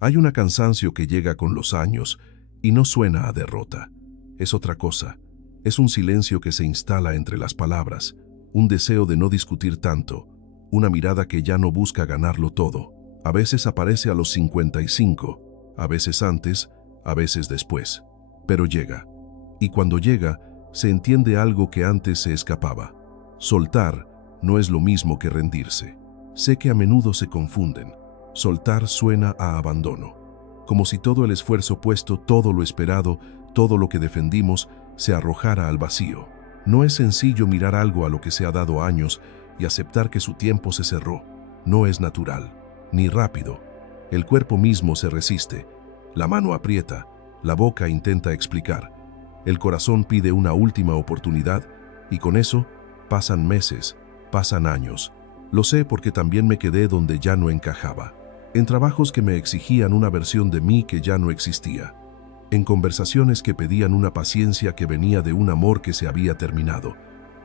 Hay un cansancio que llega con los años y no suena a derrota. Es otra cosa. Es un silencio que se instala entre las palabras, un deseo de no discutir tanto, una mirada que ya no busca ganarlo todo. A veces aparece a los 55, a veces antes, a veces después. Pero llega. Y cuando llega, se entiende algo que antes se escapaba. Soltar no es lo mismo que rendirse. Sé que a menudo se confunden. Soltar suena a abandono, como si todo el esfuerzo puesto, todo lo esperado, todo lo que defendimos, se arrojara al vacío. No es sencillo mirar algo a lo que se ha dado años y aceptar que su tiempo se cerró. No es natural, ni rápido. El cuerpo mismo se resiste, la mano aprieta, la boca intenta explicar, el corazón pide una última oportunidad y con eso pasan meses, pasan años. Lo sé porque también me quedé donde ya no encajaba, en trabajos que me exigían una versión de mí que ya no existía, en conversaciones que pedían una paciencia que venía de un amor que se había terminado,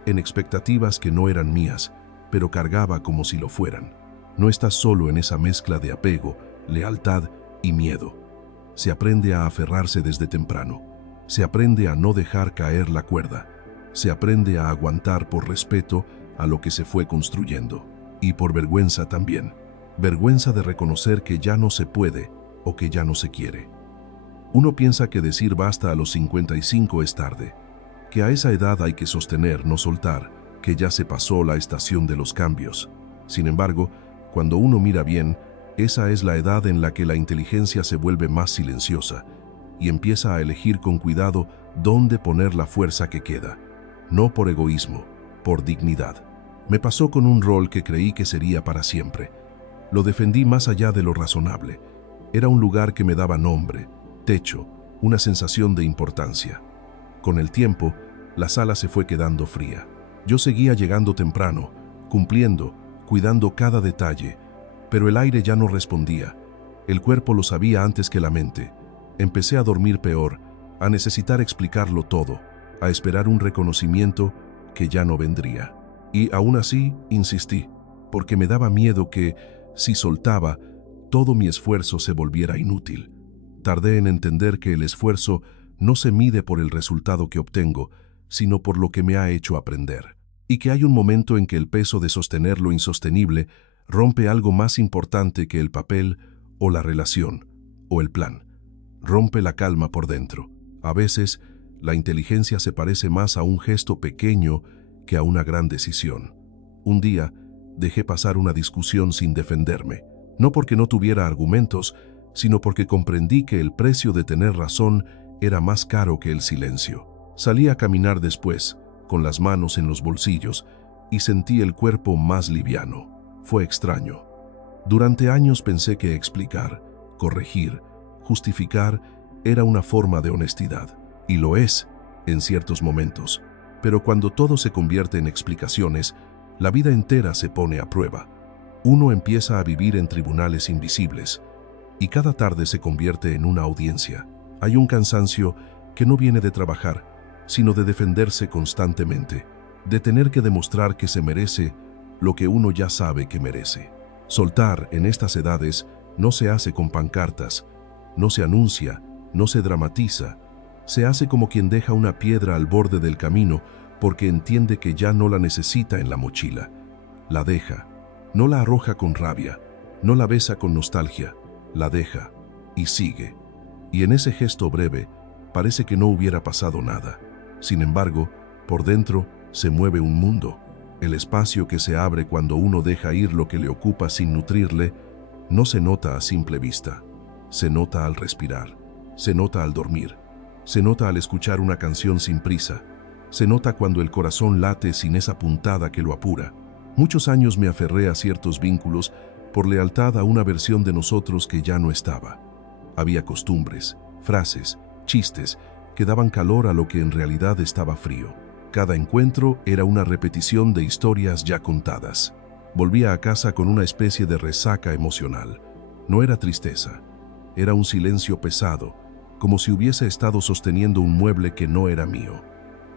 en expectativas que no eran mías, pero cargaba como si lo fueran. No estás solo en esa mezcla de apego, lealtad y miedo. Se aprende a aferrarse desde temprano. Se aprende a no dejar caer la cuerda. Se aprende a aguantar por respeto a lo que se fue construyendo. Y por vergüenza también. Vergüenza de reconocer que ya no se puede o que ya no se quiere. Uno piensa que decir basta a los 55 es tarde, que a esa edad hay que sostener, no soltar, que ya se pasó la estación de los cambios. Sin embargo, cuando uno mira bien, esa es la edad en la que la inteligencia se vuelve más silenciosa y empieza a elegir con cuidado dónde poner la fuerza que queda, no por egoísmo, por dignidad. Me pasó con un rol que creí que sería para siempre. Lo defendí más allá de lo razonable. Era un lugar que me daba nombre, techo, una sensación de importancia. Con el tiempo, la sala se fue quedando fría. Yo seguía llegando temprano, cumpliendo, cuidando cada detalle, pero el aire ya no respondía. El cuerpo lo sabía antes que la mente. Empecé a dormir peor, a necesitar explicarlo todo, a esperar un reconocimiento que ya no vendría. Y aún así, insistí, porque me daba miedo que, si soltaba, todo mi esfuerzo se volviera inútil. Tardé en entender que el esfuerzo no se mide por el resultado que obtengo, sino por lo que me ha hecho aprender. Y que hay un momento en que el peso de sostener lo insostenible rompe algo más importante que el papel o la relación o el plan. Rompe la calma por dentro. A veces, la inteligencia se parece más a un gesto pequeño que a una gran decisión. Un día, dejé pasar una discusión sin defenderme, no porque no tuviera argumentos, sino porque comprendí que el precio de tener razón era más caro que el silencio. Salí a caminar después, con las manos en los bolsillos, y sentí el cuerpo más liviano. Fue extraño. Durante años pensé que explicar, corregir, justificar era una forma de honestidad, y lo es en ciertos momentos. Pero cuando todo se convierte en explicaciones, la vida entera se pone a prueba. Uno empieza a vivir en tribunales invisibles, y cada tarde se convierte en una audiencia. Hay un cansancio que no viene de trabajar, sino de defenderse constantemente, de tener que demostrar que se merece lo que uno ya sabe que merece. Soltar en estas edades no se hace con pancartas, no se anuncia, no se dramatiza. Se hace como quien deja una piedra al borde del camino porque entiende que ya no la necesita en la mochila. La deja, no la arroja con rabia, no la besa con nostalgia, la deja y sigue. Y en ese gesto breve parece que no hubiera pasado nada. Sin embargo, por dentro se mueve un mundo. El espacio que se abre cuando uno deja ir lo que le ocupa sin nutrirle no se nota a simple vista. Se nota al respirar, se nota al dormir, se nota al escuchar una canción sin prisa, se nota cuando el corazón late sin esa puntada que lo apura. Muchos años me aferré a ciertos vínculos por lealtad a una versión de nosotros que ya no estaba. Había costumbres, frases, chistes que daban calor a lo que en realidad estaba frío. Cada encuentro era una repetición de historias ya contadas. Volvía a casa con una especie de resaca emocional. No era tristeza, era un silencio pesado, como si hubiese estado sosteniendo un mueble que no era mío.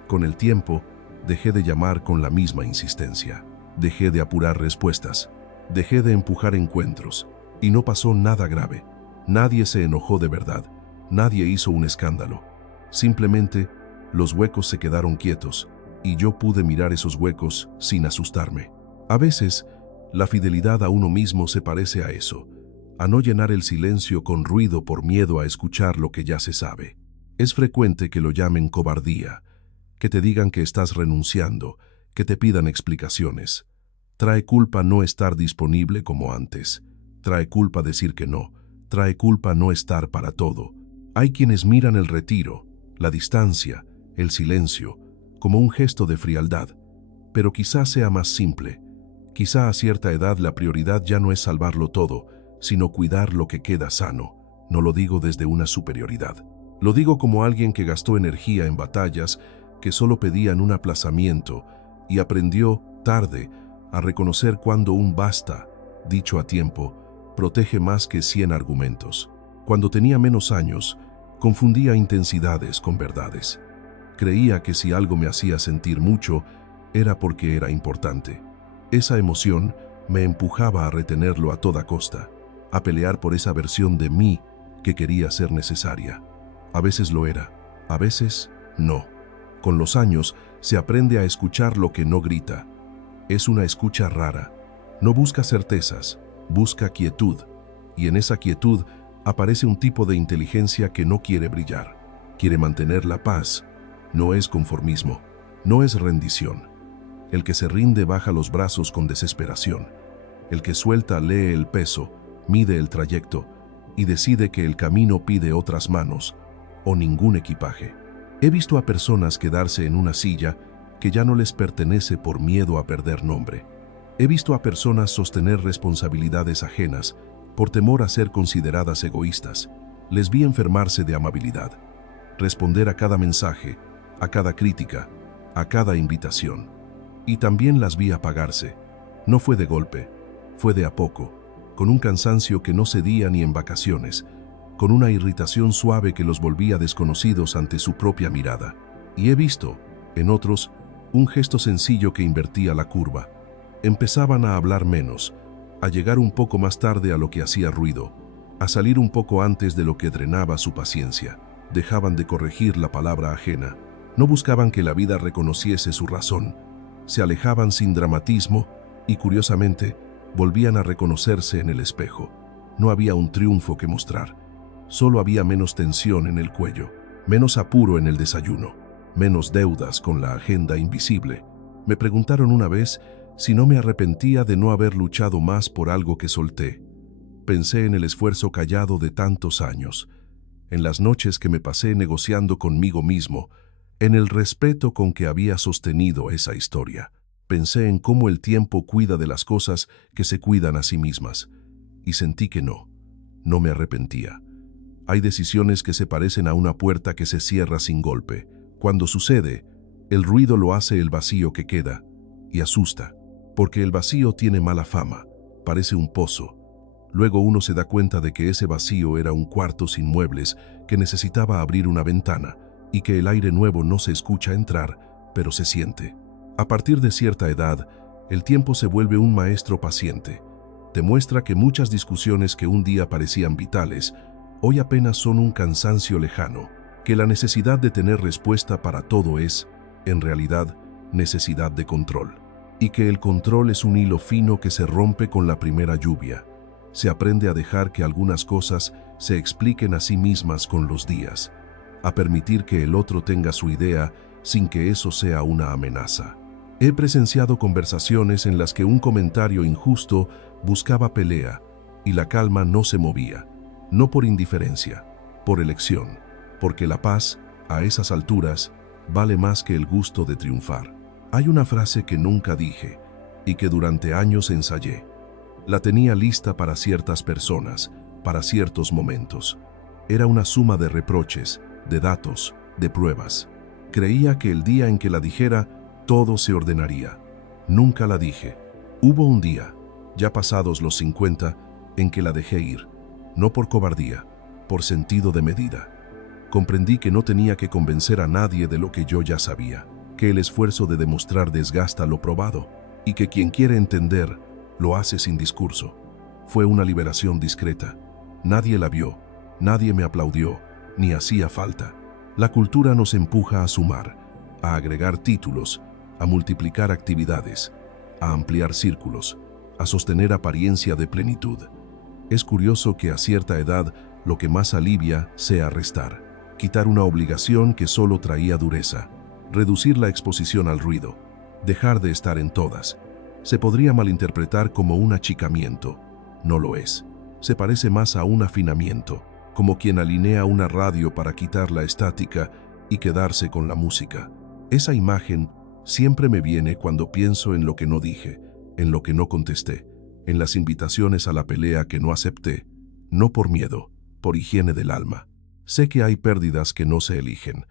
Con el tiempo, dejé de llamar con la misma insistencia. Dejé de apurar respuestas. Dejé de empujar encuentros. Y no pasó nada grave. Nadie se enojó de verdad, nadie hizo un escándalo. Simplemente, los huecos se quedaron quietos, y yo pude mirar esos huecos sin asustarme. A veces, la fidelidad a uno mismo se parece a eso, a no llenar el silencio con ruido por miedo a escuchar lo que ya se sabe. Es frecuente que lo llamen cobardía, que te digan que estás renunciando, que te pidan explicaciones. Trae culpa no estar disponible como antes. Trae culpa decir que no. Trae culpa no estar para todo. Hay quienes miran el retiro, la distancia, el silencio, como un gesto de frialdad, pero quizá sea más simple. Quizá a cierta edad la prioridad ya no es salvarlo todo, sino cuidar lo que queda sano. No lo digo desde una superioridad. Lo digo como alguien que gastó energía en batallas que solo pedían un aplazamiento y aprendió, tarde, a reconocer cuando un basta, dicho a tiempo, protege más que 100 argumentos. Cuando tenía menos años, confundía intensidades con verdades. Creía que si algo me hacía sentir mucho, era porque era importante. Esa emoción me empujaba a retenerlo a toda costa, a pelear por esa versión de mí que quería ser necesaria. A veces lo era, a veces no. Con los años se aprende a escuchar lo que no grita. Es una escucha rara. No busca certezas, busca quietud. Y en esa quietud aparece un tipo de inteligencia que no quiere brillar. Quiere mantener la paz. No es conformismo, no es rendición. El que se rinde baja los brazos con desesperación. El que suelta lee el peso, mide el trayecto y decide que el camino pide otras manos o ningún equipaje. He visto a personas quedarse en una silla que ya no les pertenece por miedo a perder nombre. He visto a personas sostener responsabilidades ajenas por temor a ser consideradas egoístas. Les vi enfermarse de amabilidad, responder a cada mensaje, a cada crítica, a cada invitación. Y también las vi apagarse. No fue de golpe, fue de a poco, con un cansancio que no cedía ni en vacaciones, con una irritación suave que los volvía desconocidos ante su propia mirada. Y he visto, en otros, un gesto sencillo que invertía la curva. Empezaban a hablar menos, a llegar un poco más tarde a lo que hacía ruido, a salir un poco antes de lo que drenaba su paciencia. Dejaban de corregir la palabra ajena. No buscaban que la vida reconociese su razón. Se alejaban sin dramatismo y, curiosamente, volvían a reconocerse en el espejo. No había un triunfo que mostrar. Solo había menos tensión en el cuello, menos apuro en el desayuno, menos deudas con la agenda invisible. Me preguntaron una vez si no me arrepentía de no haber luchado más por algo que solté. Pensé en el esfuerzo callado de tantos años, en las noches que me pasé negociando conmigo mismo, en el respeto con que había sostenido esa historia. Pensé en cómo el tiempo cuida de las cosas que se cuidan a sí mismas, y sentí que no me arrepentía. Hay decisiones que se parecen a una puerta que se cierra sin golpe. Cuando sucede, el ruido lo hace el vacío que queda, y asusta, porque el vacío tiene mala fama, parece un pozo. Luego uno se da cuenta de que ese vacío era un cuarto sin muebles que necesitaba abrir una ventana, y que el aire nuevo no se escucha entrar, pero se siente. A partir de cierta edad, el tiempo se vuelve un maestro paciente. Te muestra que muchas discusiones que un día parecían vitales, hoy apenas son un cansancio lejano, que la necesidad de tener respuesta para todo es, en realidad, necesidad de control, y que el control es un hilo fino que se rompe con la primera lluvia. Se aprende a dejar que algunas cosas se expliquen a sí mismas con los días, a permitir que el otro tenga su idea sin que eso sea una amenaza. He presenciado conversaciones en las que un comentario injusto buscaba pelea y la calma no se movía, no por indiferencia, por elección, porque la paz, a esas alturas, vale más que el gusto de triunfar. Hay una frase que nunca dije y que durante años ensayé. La tenía lista para ciertas personas, para ciertos momentos. Era una suma de reproches, de datos, de pruebas. Creía que el día en que la dijera, todo se ordenaría. Nunca la dije. Hubo un día, ya pasados los 50, en que la dejé ir. No por cobardía, por sentido de medida. Comprendí que no tenía que convencer a nadie de lo que yo ya sabía, que el esfuerzo de demostrar desgasta lo probado, y que quien quiere entender, lo hace sin discurso. Fue una liberación discreta. Nadie la vio, Nadie me aplaudió, ni hacía falta. La cultura nos empuja a sumar, a agregar títulos, a multiplicar actividades, a ampliar círculos, a sostener apariencia de plenitud. Es curioso que a cierta edad lo que más alivia sea restar, quitar una obligación que solo traía dureza, reducir la exposición al ruido, dejar de estar en todas. Se podría malinterpretar como un achicamiento. No lo es. Se parece más a un afinamiento, como quien alinea una radio para quitar la estática y quedarse con la música. Esa imagen siempre me viene cuando pienso en lo que no dije, en lo que no contesté, en las invitaciones a la pelea que no acepté, no por miedo, por higiene del alma. Sé que hay pérdidas que no se eligen.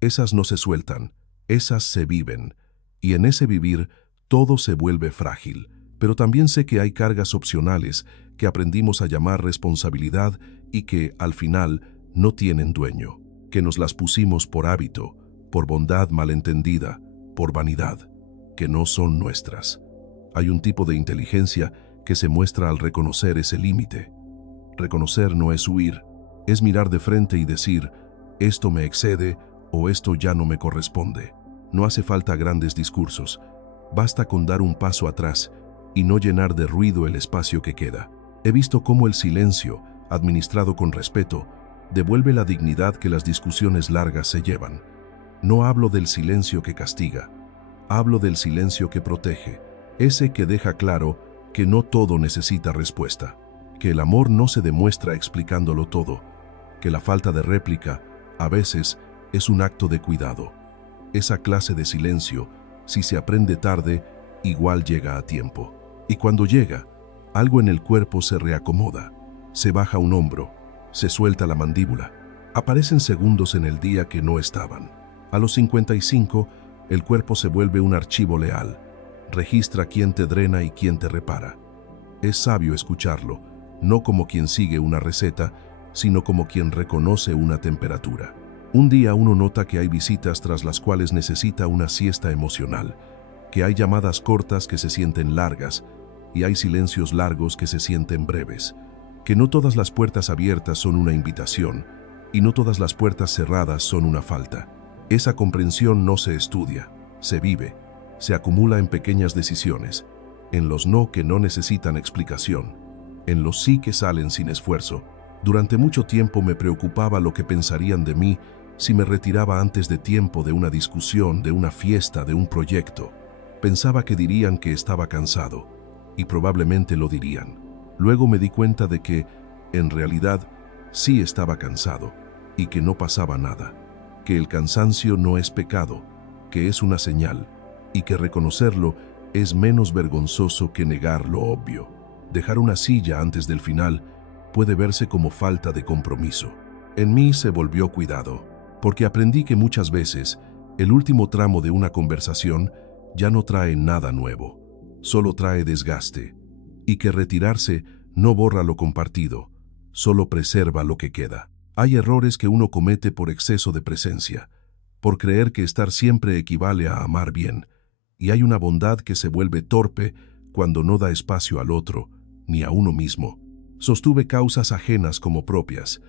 Esas no se sueltan, esas se viven. Y en ese vivir todo se vuelve frágil. Pero también sé que hay cargas opcionales que aprendimos a llamar responsabilidad y que, al final, no tienen dueño, que nos las pusimos por hábito, por bondad malentendida, por vanidad, que no son nuestras. Hay un tipo de inteligencia que se muestra al reconocer ese límite. Reconocer no es huir, es mirar de frente y decir, esto me excede o esto ya no me corresponde. No hace falta grandes discursos, basta con dar un paso atrás y no llenar de ruido el espacio que queda. He visto cómo el silencio, administrado con respeto, devuelve la dignidad que las discusiones largas se llevan. No hablo del silencio que castiga, hablo del silencio que protege, ese que deja claro que no todo necesita respuesta, que el amor no se demuestra explicándolo todo, que la falta de réplica, a veces, es un acto de cuidado. Esa clase de silencio, si se aprende tarde, igual llega a tiempo. Y cuando llega, algo en el cuerpo se reacomoda, se baja un hombro, se suelta la mandíbula. Aparecen segundos en el día que no estaban. A los 55, el cuerpo se vuelve un archivo leal. Registra quién te drena y quién te repara. Es sabio escucharlo, no como quien sigue una receta, sino como quien reconoce una temperatura. Un día uno nota que hay visitas tras las cuales necesita una siesta emocional, que hay llamadas cortas que se sienten largas y hay silencios largos que se sienten breves, que no todas las puertas abiertas son una invitación y no todas las puertas cerradas son una falta. Esa comprensión no se estudia, se vive, se acumula en pequeñas decisiones, en los no que no necesitan explicación, en los sí que salen sin esfuerzo. Durante mucho tiempo me preocupaba lo que pensarían de mí si me retiraba antes de tiempo de una discusión, de una fiesta, de un proyecto. Pensaba que dirían que estaba cansado, y probablemente lo dirían. Luego me di cuenta de que, en realidad, sí estaba cansado, y que no pasaba nada, que el cansancio no es pecado, que es una señal, y que reconocerlo es menos vergonzoso que negar lo obvio. Dejar una silla antes del final puede verse como falta de compromiso. En mí se volvió cuidado, porque aprendí que muchas veces el último tramo de una conversación ya no trae nada nuevo, solo trae desgaste, y que retirarse no borra lo compartido, solo preserva lo que queda. Hay errores que uno comete por exceso de presencia, por creer que estar siempre equivale a amar bien, y hay una bondad que se vuelve torpe cuando no da espacio al otro, ni a uno mismo. Sostuve causas ajenas como propias,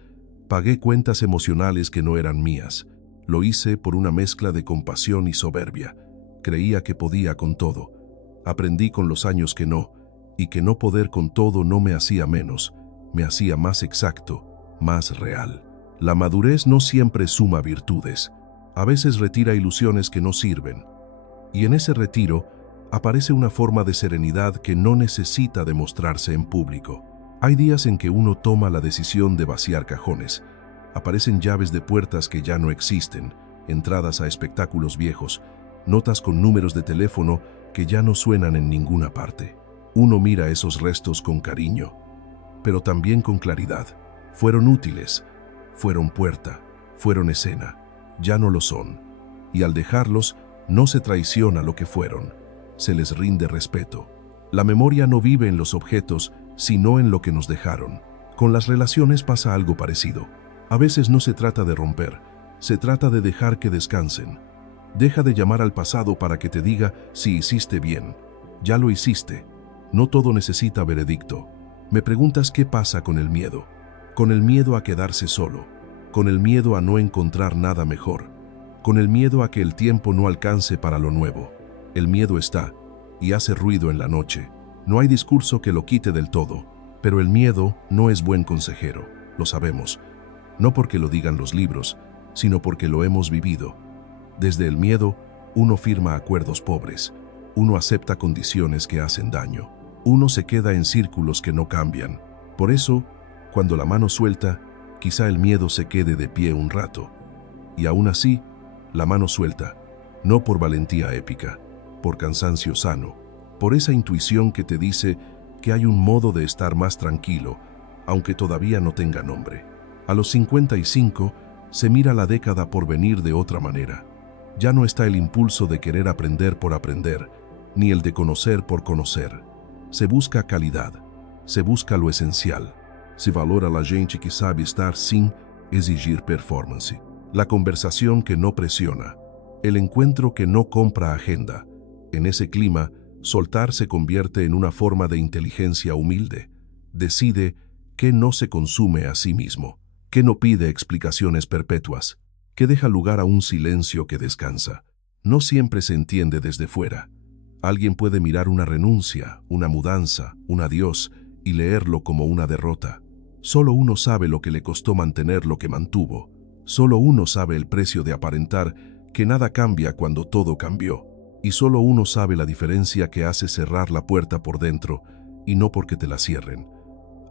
pagué cuentas emocionales que no eran mías, lo hice por una mezcla de compasión y soberbia. Creía que podía con todo. Aprendí con los años que no, y que no poder con todo no me hacía menos, me hacía más exacto, más real. La madurez no siempre suma virtudes, a veces retira ilusiones que no sirven, y en ese retiro aparece una forma de serenidad que no necesita demostrarse en público. Hay días en que uno toma la decisión de vaciar cajones, aparecen llaves de puertas que ya no existen, entradas a espectáculos viejos, notas con números de teléfono que ya no suenan en ninguna parte. Uno mira esos restos con cariño, pero también con claridad. Fueron útiles, fueron puerta, fueron escena, ya no lo son. Y al dejarlos, no se traiciona lo que fueron, se les rinde respeto. La memoria no vive en los objetos, sino en lo que nos dejaron. Con las relaciones pasa algo parecido. A veces no se trata de romper, se trata de dejar que descansen. Deja de llamar al pasado para que te diga si hiciste bien. Ya lo hiciste. No todo necesita veredicto. Me preguntas qué pasa con el miedo. con el miedo a quedarse solo, con el miedo a no encontrar nada mejor, con el miedo a que el tiempo no alcance para lo nuevo. El miedo está y hace ruido en la noche. No hay discurso que lo quite del todo, pero el miedo no es buen consejero, lo sabemos, no porque lo digan los libros, sino porque lo hemos vivido. Desde el miedo, uno firma acuerdos pobres, uno acepta condiciones que hacen daño, uno se queda en círculos que no cambian. Por eso, cuando la mano suelta, quizá el miedo se quede de pie un rato. Y aún así, la mano suelta, no por valentía épica, por cansancio sano, por esa intuición que te dice que hay un modo de estar más tranquilo, aunque todavía no tenga nombre. A los 55, se mira la década por venir de otra manera. Ya no está el impulso de querer aprender por aprender, ni el de conocer por conocer. Se busca calidad, se busca lo esencial, se valora la gente que sabe estar sin exigir performance. La conversación que no presiona, el encuentro que no compra agenda. En ese clima, soltar se convierte en una forma de inteligencia humilde. Decide qué no se consume a sí mismo, qué no pide explicaciones perpetuas, qué deja lugar a un silencio que descansa. No siempre se entiende desde fuera. Alguien puede mirar una renuncia, una mudanza, un adiós y leerlo como una derrota. Solo uno sabe lo que le costó mantener lo que mantuvo. Solo uno sabe el precio de aparentar que nada cambia cuando todo cambió. Y solo uno sabe la diferencia que hace cerrar la puerta por dentro y no porque te la cierren.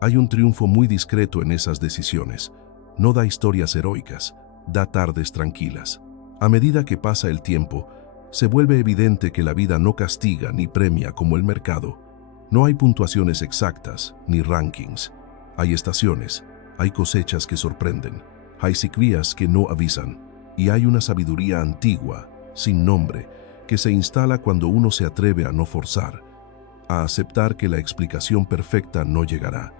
Hay un triunfo muy discreto en esas decisiones. No da historias heroicas, da tardes tranquilas. A medida que pasa el tiempo, se vuelve evidente que la vida no castiga ni premia como el mercado. No hay puntuaciones exactas ni rankings. Hay estaciones, hay cosechas que sorprenden, hay sequías que no avisan, y hay una sabiduría antigua, sin nombre, que se instala cuando uno se atreve a no forzar, a aceptar que la explicación perfecta no llegará,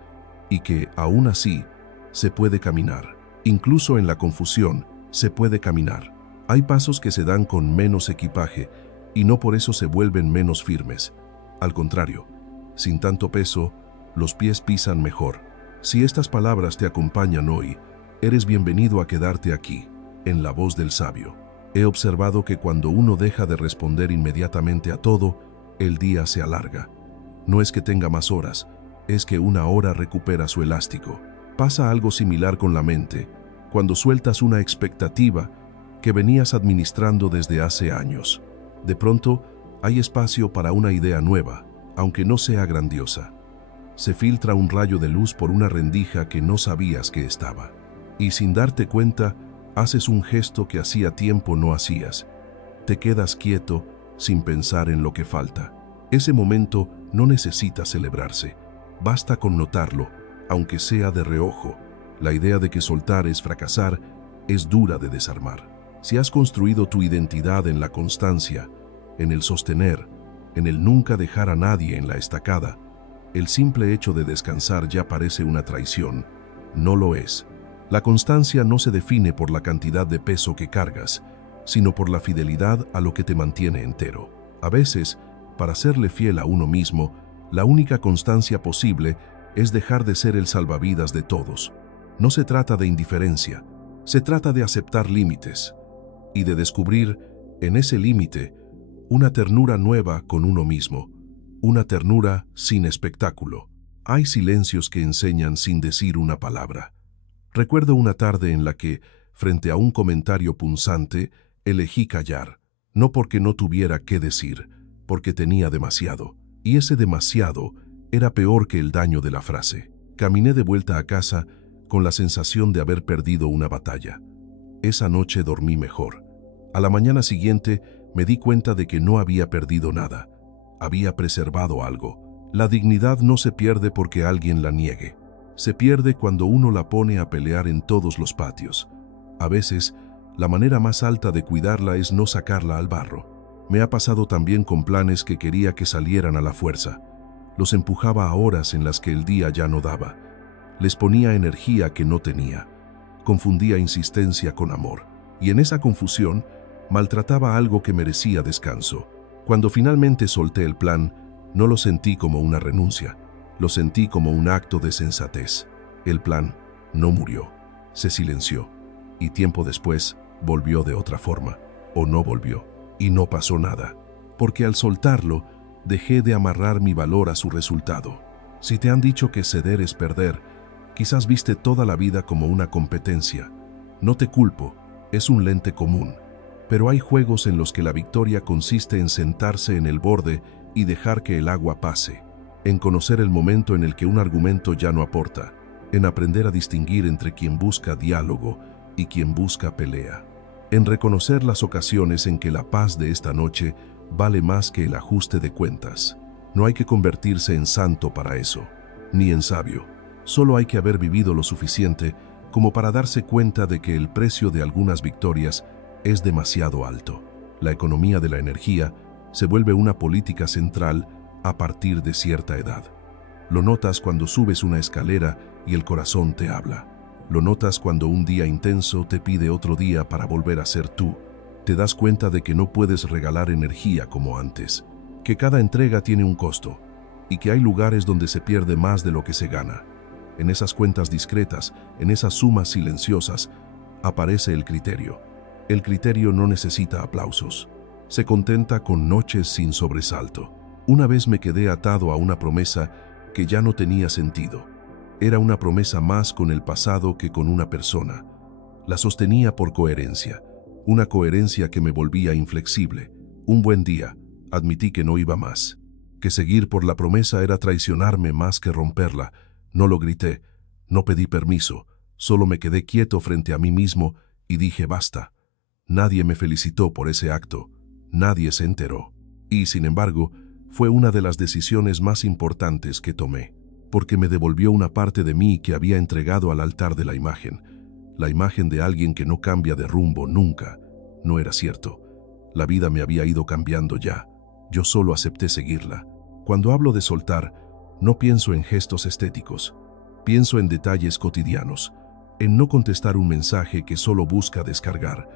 y que, aún así, se puede caminar. Incluso en la confusión, se puede caminar. Hay pasos que se dan con menos equipaje, y no por eso se vuelven menos firmes. Al contrario, sin tanto peso, los pies pisan mejor. Si estas palabras te acompañan hoy, eres bienvenido a quedarte aquí, en la voz del sabio. He observado que cuando uno deja de responder inmediatamente a todo, el día se alarga. No es que tenga más horas, es que una hora recupera su elástico. Pasa algo similar con la mente, cuando sueltas una expectativa que venías administrando desde hace años. De pronto, hay espacio para una idea nueva, aunque no sea grandiosa. Se filtra un rayo de luz por una rendija que no sabías que estaba. Y sin darte cuenta, haces un gesto que hacía tiempo no hacías. Te quedas quieto, sin pensar en lo que falta. Ese momento no necesita celebrarse. Basta con notarlo, aunque sea de reojo. La idea de que soltar es fracasar es dura de desarmar. Si has construido tu identidad en la constancia, en el sostener, en el nunca dejar a nadie en la estacada, el simple hecho de descansar ya parece una traición. No lo es. La constancia no se define por la cantidad de peso que cargas, sino por la fidelidad a lo que te mantiene entero. A veces, para serle fiel a uno mismo, la única constancia posible es dejar de ser el salvavidas de todos. No se trata de indiferencia, se trata de aceptar límites y de descubrir, en ese límite, una ternura nueva con uno mismo, una ternura sin espectáculo. Hay silencios que enseñan sin decir una palabra. Recuerdo una tarde en la que, frente a un comentario punzante, elegí callar, no porque no tuviera qué decir, porque tenía demasiado, y ese demasiado era peor que el daño de la frase. Caminé de vuelta a casa con la sensación de haber perdido una batalla. Esa noche dormí mejor. A la mañana siguiente me di cuenta de que no había perdido nada. Había preservado algo. La dignidad no se pierde porque alguien la niegue. Se pierde cuando uno la pone a pelear en todos los patios. A veces, la manera más alta de cuidarla es no sacarla al barro. Me ha pasado también con planes que quería que salieran a la fuerza. Los empujaba a horas en las que el día ya no daba. Les ponía energía que no tenía. Confundía insistencia con amor. Y en esa confusión, maltrataba algo que merecía descanso. Cuando finalmente solté el plan, no lo sentí como una renuncia. Lo sentí como un acto de sensatez. El plan, No murió, se silenció, y tiempo después volvió de otra forma, o no volvió, y no pasó nada, porque al soltarlo, dejé de amarrar mi valor a su resultado. Si te han dicho que ceder es perder, quizás viste toda la vida como una competencia. No te culpo, es un lente común. Pero hay juegos en los que la victoria consiste en sentarse en el borde y dejar que el agua pase, en conocer el momento en el que un argumento ya no aporta, en aprender a distinguir entre quien busca diálogo y quien busca pelea, en reconocer las ocasiones en que la paz de esta noche vale más que el ajuste de cuentas. No hay que convertirse en santo para eso, ni en sabio. Solo hay que haber vivido lo suficiente como para darse cuenta de que el precio de algunas victorias es demasiado alto. La economía de la energía se vuelve una política central a partir de cierta edad. Lo notas cuando subes una escalera y el corazón te habla. Lo notas cuando un día intenso te pide otro día para volver a ser tú. Te das cuenta de que no puedes regalar energía como antes, que cada entrega tiene un costo y que hay lugares donde se pierde más de lo que se gana. En esas cuentas discretas, en esas sumas silenciosas, aparece el criterio. El criterio no necesita aplausos. Se contenta con noches sin sobresalto. Una vez me quedé atado a una promesa que ya no tenía sentido. Era una promesa más con el pasado que con una persona. La sostenía por coherencia, una coherencia que me volvía inflexible. Un buen día, admití que no iba más, que seguir por la promesa era traicionarme más que romperla. No lo grité, no pedí permiso, solo me quedé quieto frente a mí mismo y dije basta. Nadie me felicitó por ese acto, nadie se enteró. Y, sin embargo, fue una de las decisiones más importantes que tomé, porque me devolvió una parte de mí que había entregado al altar de la imagen de alguien que no cambia de rumbo nunca. No era cierto. La vida me había ido cambiando ya. Yo solo acepté seguirla. Cuando hablo de soltar, no pienso en gestos estéticos. Pienso en detalles cotidianos, en no contestar un mensaje que solo busca descargar,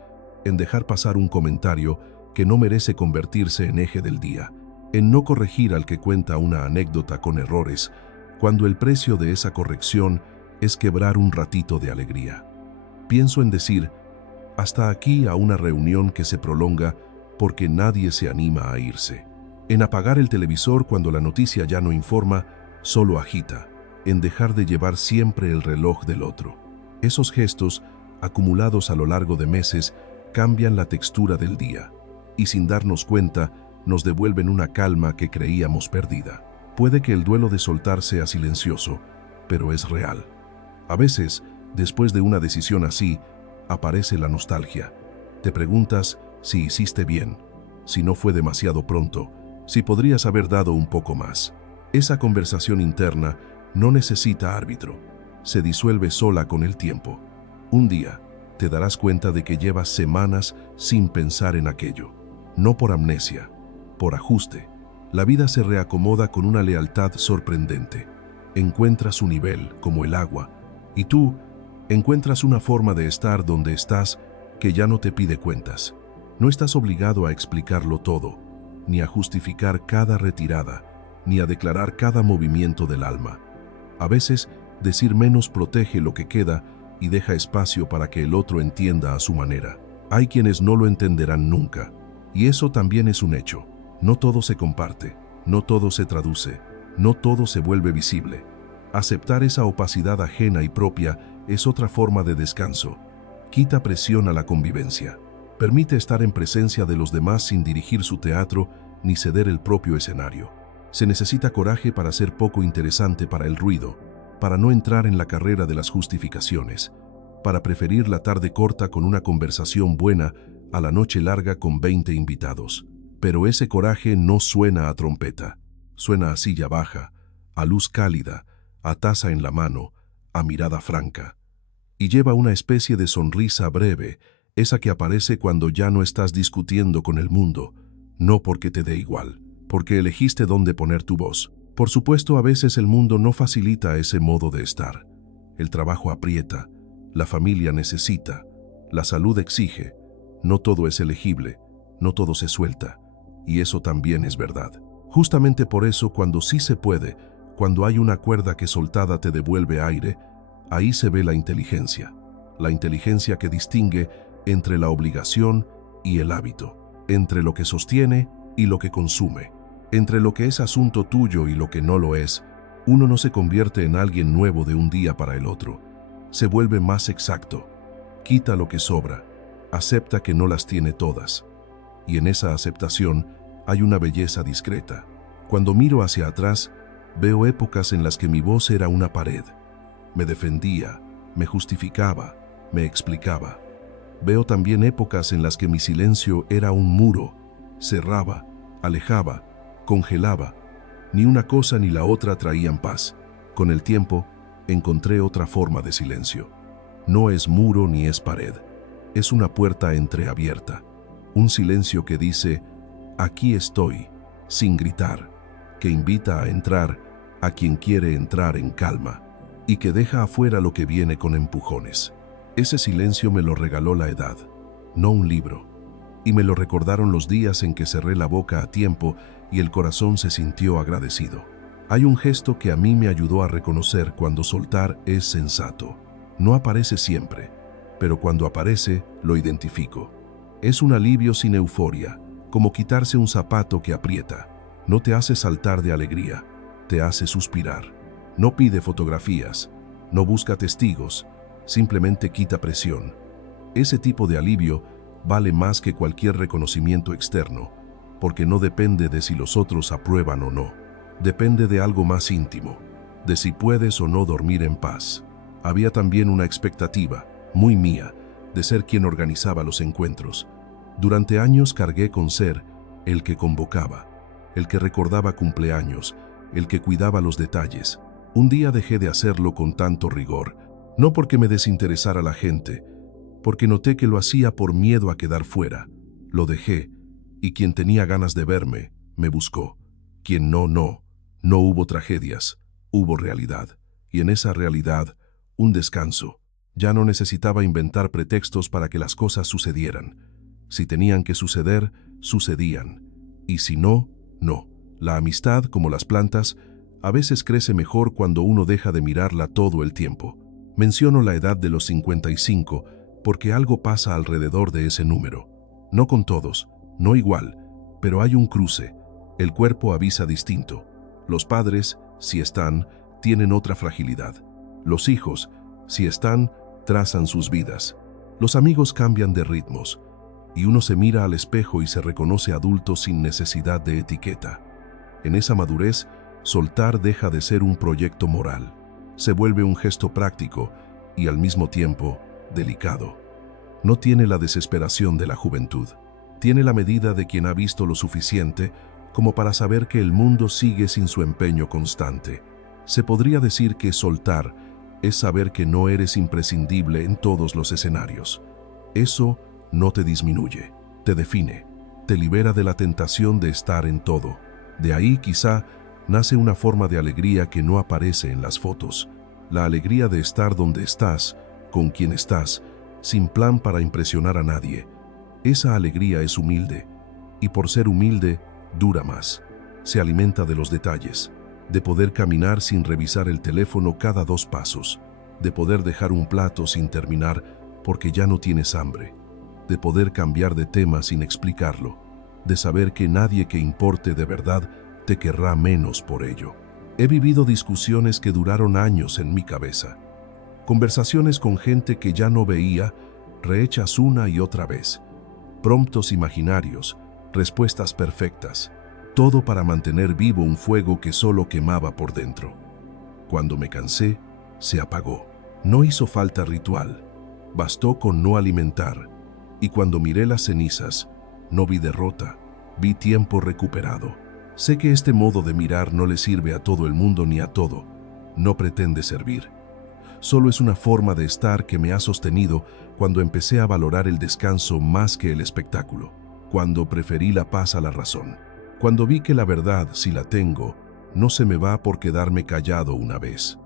en dejar pasar un comentario que no merece convertirse en eje del día, en no corregir al que cuenta una anécdota con errores, cuando el precio de esa corrección es quebrar un ratito de alegría. Pienso en decir, hasta aquí a una reunión que se prolonga porque nadie se anima a irse. En apagar el televisor cuando la noticia ya no informa, solo agita, en dejar de llevar siempre el reloj del otro. Esos gestos, acumulados a lo largo de meses, cambian la textura del día, y sin darnos cuenta, nos devuelven una calma que creíamos perdida. Puede que el duelo de soltar sea silencioso, pero es real. A veces, después de una decisión así, aparece la nostalgia. Te preguntas si hiciste bien, si no fue demasiado pronto, si podrías haber dado un poco más. Esa conversación interna no necesita árbitro, se disuelve sola con el tiempo. Un día, te darás cuenta de que llevas semanas sin pensar en aquello. No por amnesia, por ajuste. La vida se reacomoda con una lealtad sorprendente. Encuentra su nivel, como el agua, y tú encuentras una forma de estar donde estás que ya no te pide cuentas. No estás obligado a explicarlo todo, ni a justificar cada retirada, ni a declarar cada movimiento del alma. A veces, decir menos protege lo que queda y deja espacio para que el otro entienda a su manera. Hay quienes no lo entenderán nunca, y eso también es un hecho. No todo se comparte, no todo se traduce, no todo se vuelve visible. Aceptar esa opacidad ajena y propia es otra forma de descanso. Quita presión a la convivencia. Permite estar en presencia de los demás sin dirigir su teatro ni ceder el propio escenario. Se necesita coraje para ser poco interesante para el ruido, para no entrar en la carrera de las justificaciones, para preferir la tarde corta con una conversación buena a la noche larga con 20 invitados. Pero ese coraje no suena a trompeta, suena a silla baja, a luz cálida, a taza en la mano, a mirada franca. Y lleva una especie de sonrisa breve, esa que aparece cuando ya no estás discutiendo con el mundo, no porque te dé igual, porque elegiste dónde poner tu voz. Por supuesto, a veces el mundo no facilita ese modo de estar. El trabajo aprieta, la familia necesita, la salud exige, no todo es elegible, no todo se suelta, y eso también es verdad. Justamente por eso, cuando sí se puede, cuando hay una cuerda que soltada te devuelve aire, Ahí se ve la inteligencia que distingue entre la obligación y el hábito, entre lo que sostiene y lo que consume, entre lo que es asunto tuyo y lo que no lo es. Uno no se convierte en alguien nuevo de un día para el otro. Se vuelve más exacto, quita lo que sobra, acepta que no las tiene todas. Y en esa aceptación hay una belleza discreta. Cuando miro hacia atrás, veo épocas en las que mi voz era una pared. Me defendía, me justificaba, me explicaba. Veo también épocas en las que mi silencio era un muro, cerraba, alejaba, congelaba. Ni una cosa ni la otra traían paz. Con el tiempo, encontré otra forma de silencio. No es muro ni es pared. Es una puerta entreabierta. Un silencio que dice, aquí estoy, sin gritar, que invita a entrar a quien quiere entrar en calma y que deja afuera lo que viene con empujones. Ese silencio me lo regaló la edad, no un libro. Y me lo recordaron los días en que cerré la boca a tiempo y el corazón se sintió agradecido. Hay un gesto que a mí me ayudó a reconocer cuando soltar es sensato. No aparece siempre, pero cuando aparece, lo identifico. Es un alivio sin euforia, como quitarse un zapato que aprieta. No te hace saltar de alegría, te hace suspirar. No pide fotografías, no busca testigos, simplemente quita presión. Ese tipo de alivio vale más que cualquier reconocimiento externo, porque no depende de si los otros aprueban o no. Depende de algo más íntimo, de si puedes o no dormir en paz. Había también una expectativa, muy mía, de ser quien organizaba los encuentros. Durante años cargué con ser el que convocaba, el que recordaba cumpleaños, el que cuidaba los detalles. Un día dejé de hacerlo con tanto rigor, no porque me desinteresara la gente, porque noté que lo hacía por miedo a quedar fuera. Lo dejé, y quien tenía ganas de verme, me buscó. Quien no. No hubo tragedias, hubo realidad. Y en esa realidad, un descanso. Ya no necesitaba inventar pretextos para que las cosas sucedieran. Si tenían que suceder, sucedían. Y si no, no. La amistad, como las plantas, a veces crece mejor cuando uno deja de mirarla todo el tiempo. Menciono la edad de los 55 porque algo pasa alrededor de ese número. No con todos, no igual, pero hay un cruce. El cuerpo avisa distinto. Los padres, si están, tienen otra fragilidad. Los hijos, si están, trazan sus vidas. Los amigos cambian de ritmos. Y uno se mira al espejo y se reconoce adulto sin necesidad de etiqueta. En esa madurez, soltar deja de ser un proyecto moral. Se vuelve un gesto práctico y al mismo tiempo delicado. No tiene la desesperación de la juventud. Tiene la medida de quien ha visto lo suficiente como para saber que el mundo sigue sin su empeño constante. Se podría decir que soltar es saber que no eres imprescindible en todos los escenarios. Eso no te disminuye, te define, te libera de la tentación de estar en todo. De ahí quizá nace una forma de alegría que no aparece en las fotos. La alegría de estar donde estás, con quien estás, sin plan para impresionar a nadie. Esa alegría es humilde, y por ser humilde, dura más. Se alimenta de los detalles, de poder caminar sin revisar el teléfono cada 2 pasos, de poder dejar un plato sin terminar porque ya no tienes hambre, de poder cambiar de tema sin explicarlo, de saber que nadie que importe de verdad te querrá menos por ello. He vivido discusiones que duraron años en mi cabeza. Conversaciones con gente que ya no veía, rehechas una y otra vez. Promptos imaginarios, respuestas perfectas. Todo para mantener vivo un fuego que solo quemaba por dentro. Cuando me cansé, se apagó. No hizo falta ritual. Bastó con no alimentar. Y cuando miré las cenizas, no vi derrota, vi tiempo recuperado. Sé que este modo de mirar no le sirve a todo el mundo ni a todo. No pretende servir. Solo es una forma de estar que me ha sostenido cuando empecé a valorar el descanso más que el espectáculo. Cuando preferí la paz a la razón. Cuando vi que la verdad, si la tengo, no se me va por quedarme callado una vez.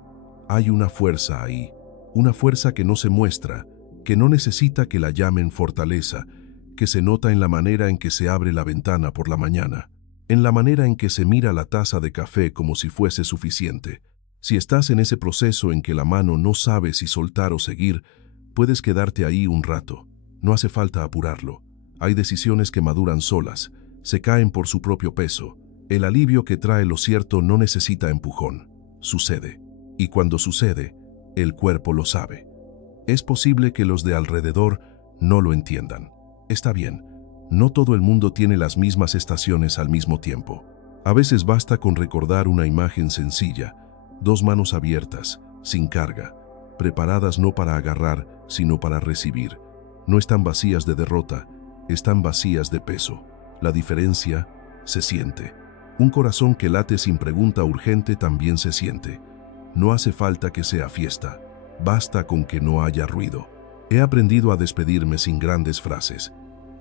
Hay una fuerza ahí, una fuerza que no se muestra, que no necesita que la llamen fortaleza, que se nota en la manera en que se abre la ventana por la mañana, en la manera en que se mira la taza de café como si fuese suficiente. Si estás en ese proceso en que la mano no sabe si soltar o seguir, puedes quedarte ahí un rato. No hace falta apurarlo. Hay decisiones que maduran solas, se caen por su propio peso. El alivio que trae lo cierto no necesita empujón. Sucede. Y cuando sucede, el cuerpo lo sabe. Es posible que los de alrededor no lo entiendan. Está bien, no todo el mundo tiene las mismas estaciones al mismo tiempo. A veces basta con recordar una imagen sencilla, dos manos abiertas, sin carga, preparadas no para agarrar, sino para recibir. No están vacías de derrota, están vacías de peso. La diferencia se siente. Un corazón que late sin pregunta urgente también se siente. No hace falta que sea fiesta, basta con que no haya ruido. He aprendido a despedirme sin grandes frases.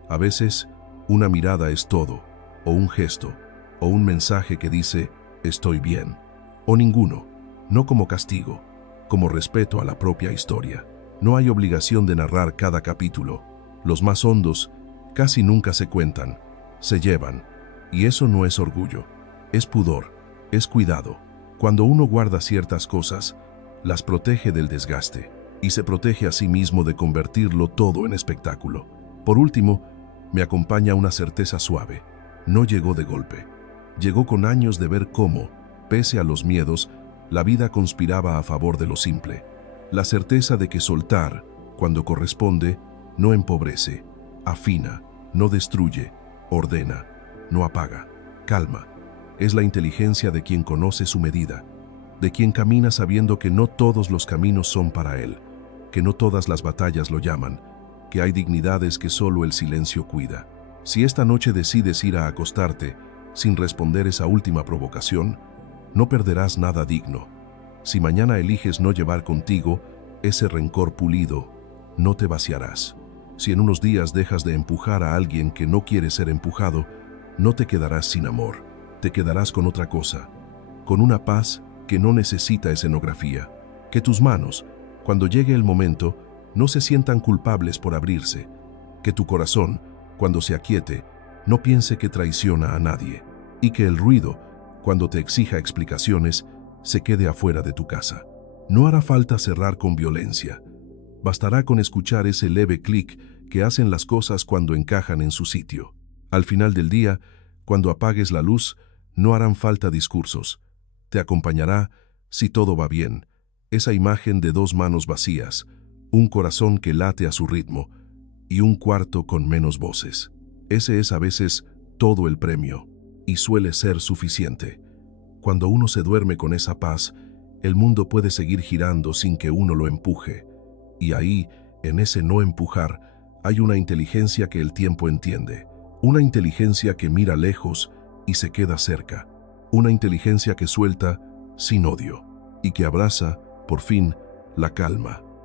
A veces, una mirada es todo, o un gesto, o un mensaje que dice, estoy bien, o ninguno, no como castigo, como respeto a la propia historia. No hay obligación de narrar cada capítulo. Los más hondos casi nunca se cuentan, se llevan, y eso no es orgullo, es pudor, es cuidado. Cuando uno guarda ciertas cosas, las protege del desgaste, y se protege a sí mismo de convertirlo todo en espectáculo. Por último, me acompaña una certeza suave. No llegó de golpe. Llegó con años de ver cómo, pese a los miedos, la vida conspiraba a favor de lo simple. La certeza de que soltar, cuando corresponde, no empobrece, afina, no destruye, ordena, no apaga, calma. Es la inteligencia de quien conoce su medida, de quien camina sabiendo que no todos los caminos son para él, que no todas las batallas lo llaman, que hay dignidades que solo el silencio cuida. Si esta noche decides ir a acostarte sin responder esa última provocación, no perderás nada digno. Si mañana eliges no llevar contigo ese rencor pulido, no te vaciarás. Si en unos días dejas de empujar a alguien que no quiere ser empujado, no te quedarás sin amor, te quedarás con otra cosa, con una paz que no necesita escenografía. Que tus manos, cuando llegue el momento, no se sientan culpables por abrirse. Que tu corazón, cuando se aquiete, no piense que traiciona a nadie. Y que el ruido, cuando te exija explicaciones, se quede afuera de tu casa. No hará falta cerrar con violencia. Bastará con escuchar ese leve clic que hacen las cosas cuando encajan en su sitio. Al final del día, cuando apagues la luz, no harán falta discursos. Te acompañará, si todo va bien, esa imagen de dos manos vacías, un corazón que late a su ritmo y un cuarto con menos voces. Ese es a veces todo el premio y suele ser suficiente. Cuando uno se duerme con esa paz, el mundo puede seguir girando sin que uno lo empuje. Y ahí, en ese no empujar, hay una inteligencia que el tiempo entiende. Una inteligencia que mira lejos y se queda cerca. Una inteligencia que suelta sin odio y que abraza, por fin, la calma.